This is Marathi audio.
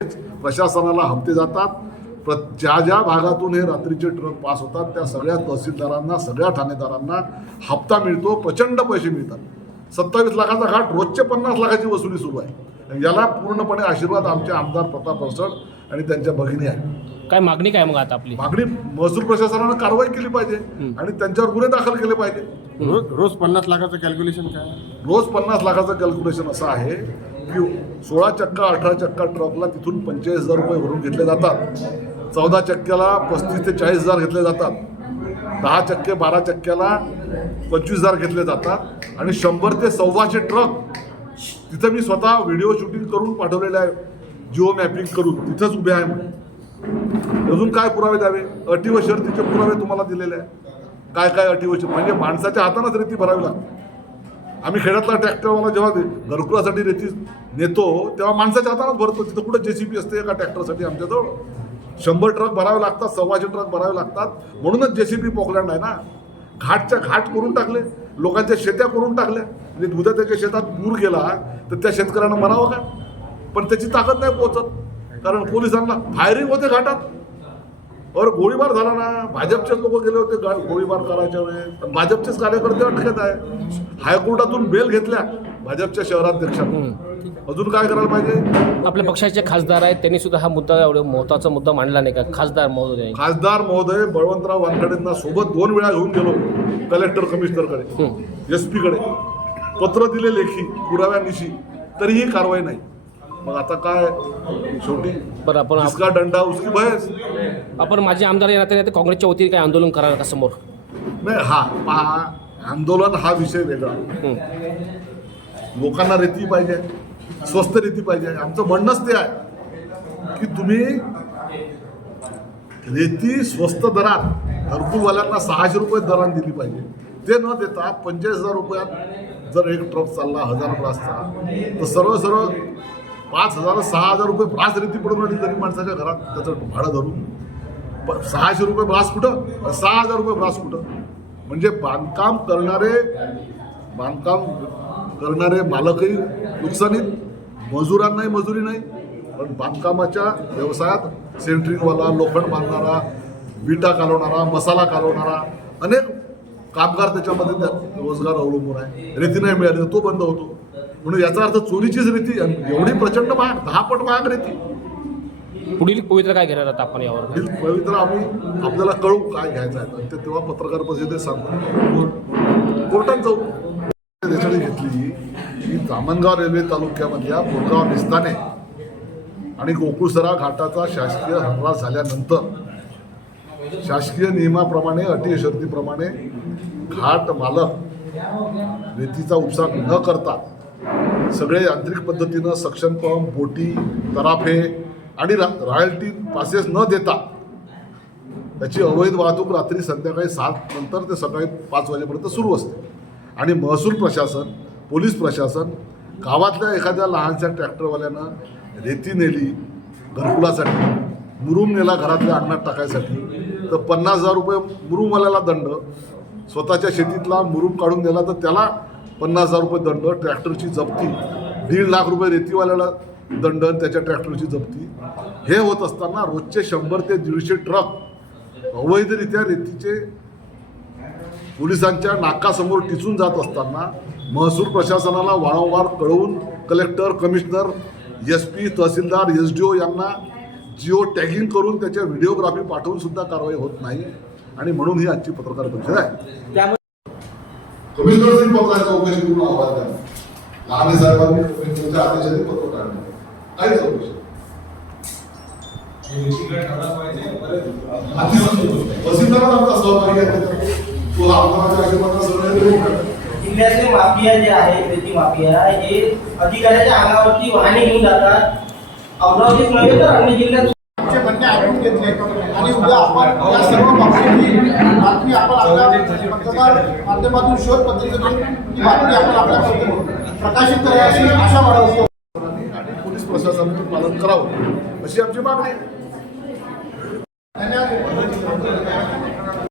प्रशासनाला हप्ते जातात. ज्या ज्या भागातून हे रात्रीचे ट्रक पास होतात त्या सगळ्या तहसीलदारांना, सगळ्या ठाणेदारांना हप्ता मिळतो, प्रचंड पैसे मिळतात. 27 लाखाचा घाट, रोजचे 50 लाखाची वसुली सुरू आहे. याला पूर्णपणे आशीर्वाद आमचे आमदार प्रताप अडसड आणि त्यांच्या भगिनी आहे. काय मागणी काय मग आता आपली? मागणी महसूल प्रशासनानं कारवाई केली पाहिजे आणि त्यांच्यावर गुन्हे दाखल केले पाहिजे. रोज 50 लाखाचं कॅल्क्युलेशन काय? रोज 50 लाखाचं कॅल्क्युलेशन असं आहे की 16 चक्का 18 चक्का ट्रकला तिथून 45,000 रुपये भरून घेतले जातात. 14 चक्क्याला 35 ते 40,000 घेतले जातात. 10 चक्के 12 चक्क्याला 25,000 घेतले जातात आणि 100 ते 125 ट्रक तिथं मी स्वतः व्हिडिओ शूटिंग करून पाठवलेलं आहे, जिओ मॅपिंग करून. तिथंच उभे आहे म्हणून. अजून काय पुरावे द्यावे? अटी व शर्तीचे पुरावे तुम्हाला दिलेले आहे. काय काय अटी व शर्ती म्हणजे माणसाच्या हातानंच रेती भरावी लागते. आम्ही खेड्यातला ट्रॅक्टरवाला जेव्हा घरकुलासाठी रेती नेतो तेव्हा माणसाच्या हातानंच भरतो. तिथं कुठं JCB असते एका ट्रॅक्टरसाठी? आमच्याजवळ 100 ट्रक भरावे लागतात, 125 ट्रक भरावे लागतात. म्हणूनच JCB पोकलँड आहे ना. घाटच्या घाट करून टाकले, लोकांच्या शेत्या करून टाकल्या. म्हणजे उद्या त्याच्या शेतात पूर गेला तर त्या शेतकऱ्यांना मरावं का? पण त्याची ताकद नाही पोहोचत, कारण पोलिसांना फायरिंग होते घाटात. और गोळीबार झाला ना. भाजपचेच लोक गेले होते गोळीबार करायच्या वेळेस. भाजपचेच कार्यकर्ते अटकेत आहे. हायकोर्टातून बेल घेतल्या भाजपच्या शहराध्यक्षांनी. अजून काय करायला पाहिजे? आपल्या पक्षाचे खासदार आहेत, त्यांनी सुद्धा हा मुद्दा एवढा महत्त्वाचा मुद्दा मांडला नाही का? खासदार महोदय बळवंतराव वानखेडेंना सोबत 2 वेळा घेऊन गेलो कलेक्टर कमिशनरकडे, SP कडे. पत्र दिले लेखी पुराव्यानिशी, तरीही कारवाई नाही. मग आता काय शेवटी बरं आपण जिसका डंडा उसकी भैंस. आपण माझे आमदार या नात्याने काँग्रेसच्या वतीने काय आंदोलन कराल का समोर? नाही, पहा, आंदोलन हा विषय वेगळा. लोकांना रेती पाहिजे, स्वस्त रेती पाहिजे. आमचं म्हणणंच ते आहे की तुम्ही रेती स्वस्त दरात घरकुलवाल्यांना 600 रुपये दराने दिली पाहिजे. ते न देता 45,000 रुपयात जर एक ट्रक चालला 1000 ब्रासचा, तर सरळ 5,000 6,000 रुपये ब्रास रेती पडून राहिली तरी माणसाच्या घरात त्याचं भाडं धरून 600 रुपये ब्रास कुठं, 6,000 रुपये ब्रास कुठं? म्हणजे बांधकाम करणारे मालकही नुकसानीत, मजुरांनाही मजुरी नाही. पण बांधकामाच्या व्यवसायात सेंट्रिंगवाला, लोखंड बांधणारा, विटा कालवणारा, मसाला कालवणारा अनेक कामगार त्याच्यामध्ये रोजगार अवलंबून आहे. रेती नाही मिळाली तो बंद होतो. म्हणून याचा अर्थ चोरीचीच रेती एवढी प्रचंड महाग, 10 पट महाग रेती. पुढील पवित्र काय घेणार आता आपण यावर? पवित्र आम्ही आपल्याला कळू काय घ्यायचं आहे ते तेव्हा पत्रकार परिषदेत सांगतो. कोर्टात जाऊ. त्याच्याकडे घेतली की धामणगाव रेल्वे तालुक्यामधल्या बोरगाव निस्ताने आणि गोकुळसरा घाटाचा शासकीय हररास झाल्यानंतर शासकीय नियमाप्रमाणे, अटी शर्तीप्रमाणे घाट मालक रेतीचा उपसा न करता सगळे यांत्रिक पद्धतीनं सक्शन पंप, बोटी, तराफे आणि रॉयल्टी पासेस न देता त्याची अवैध वाहतूक रात्री संध्याकाळी 7 नंतर ते सकाळी 5 वाजेपर्यंत सुरू असते. आणि महसूल प्रशासन, पोलीस प्रशासन गावातल्या एखाद्या लहानशा ट्रॅक्टरवाल्यानं रेती नेली घरकुलासाठी, मुरुम नेला घरातल्या अन्नात टाकायसाठी, तर 50,000 रुपये मुरुमवाल्याला दंड. स्वतःच्या शेतीतला मुरुम काढून दिला तर त्याला 50,000 रुपये दंड. ट्रॅक्टरची जप्ती, 1.5 लाख रुपये रेतीवाल्याला दंड, त्याच्या ट्रॅक्टरची जप्ती. हे होत असताना रोजचे 100 ते 150 ट्रक अवैधरित्या रेतीचे पोलिसांच्या नाकासमोर टिचून जात असताना महसूल प्रशासनाला वारंवार कळवून कलेक्टर, कमिशनर, SP, तहसीलदार, SDO यांना जिओ टॅगिंग करून त्याच्या व्हिडिओग्राफी पाठवून सुद्धा कारवाई होत नाही. आणि म्हणून ही आजची पत्रकार परिषद आहे. कमिशनर पत्राचा चौकशी करून अहवाल द्या. लहाने साहेबांनी कमिशनरच्या आदेशाने पत्र काढले. काय चौकशी? तहसीलदार आमचा सहभागी आहे. तो आमदाराच्या आशीर्वादाने सगळं जिल्ह्यातले माफिया जे आहेत, रेती माफिया, हे अधिकाऱ्याच्या अंगावरती वाहने घेऊन जातात. अमरावतीच नव्हे तर अन्य जिल्ह्यात म्हणणे ऐकून घेतले आणि उद्या आपण या सर्व बातमी आपण आपल्या पत्रकार माध्यमातून शोध पत्रिकेतून ही बातमी आपण आपल्यापर्यंत प्रकाशित करायची आशा बाळगतो. आणि पोलीस प्रशासनाने पालन करावं अशी आमची मागणी आहे. धन्यवाद.